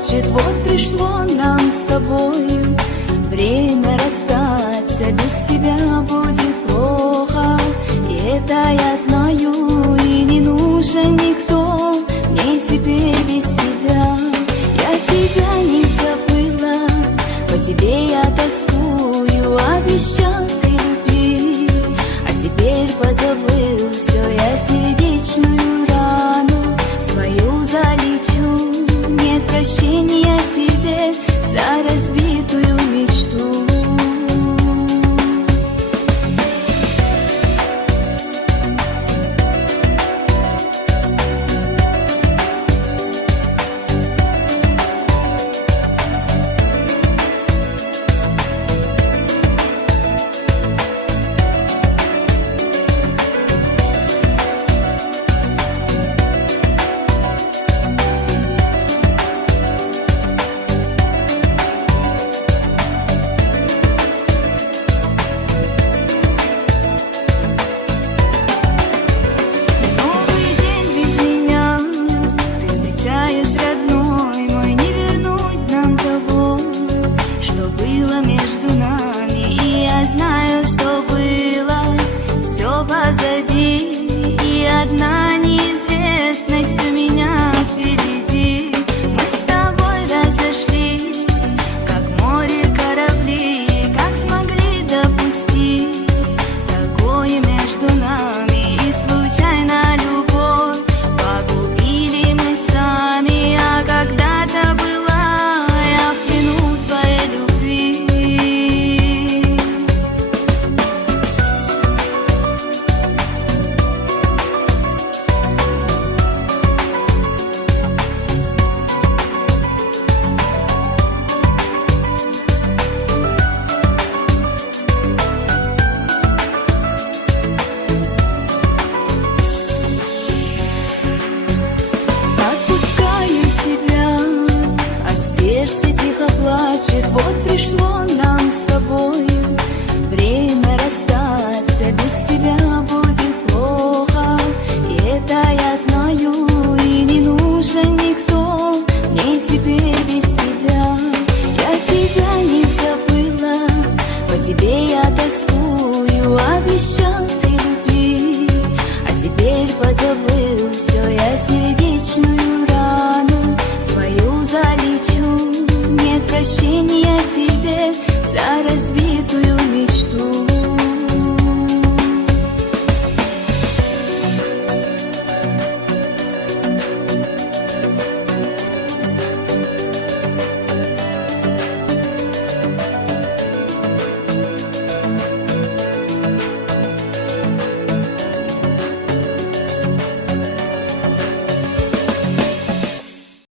плачет. Вот пришло нам с тобой время расстаться. Без тебя будет плохо, и это я знаю. И не нужен никто мне теперь без тебя. Я тебя не забыла, по тебе я тоскую. Обещал ты любить, а теперь позабыл все. Я сердечную рану свою залечу. Нет прощения тебе за разбитую мечту. Между нами, и я знаю, что было все позади, и одна неизвестность у меня впереди. Мы с тобой разошлись, как море корабли, как смогли допустить такое между нами? И случайно любовь погубили мы сами, а когда-то была я в плену твоей любви. Плачет, вот пришло нам с тобой время расстаться. Без тебя будет плохо, и это я знаю. И не нужен никто мне теперь без тебя. Я тебя не забыла, по тебе я тоскую. Обещал ты любить, а теперь позабыл все. Я сердечную рану свою залечу. Нет прощения тебе за разбитую